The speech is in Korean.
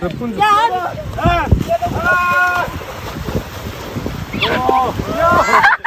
몇분 줬어? 야, 야!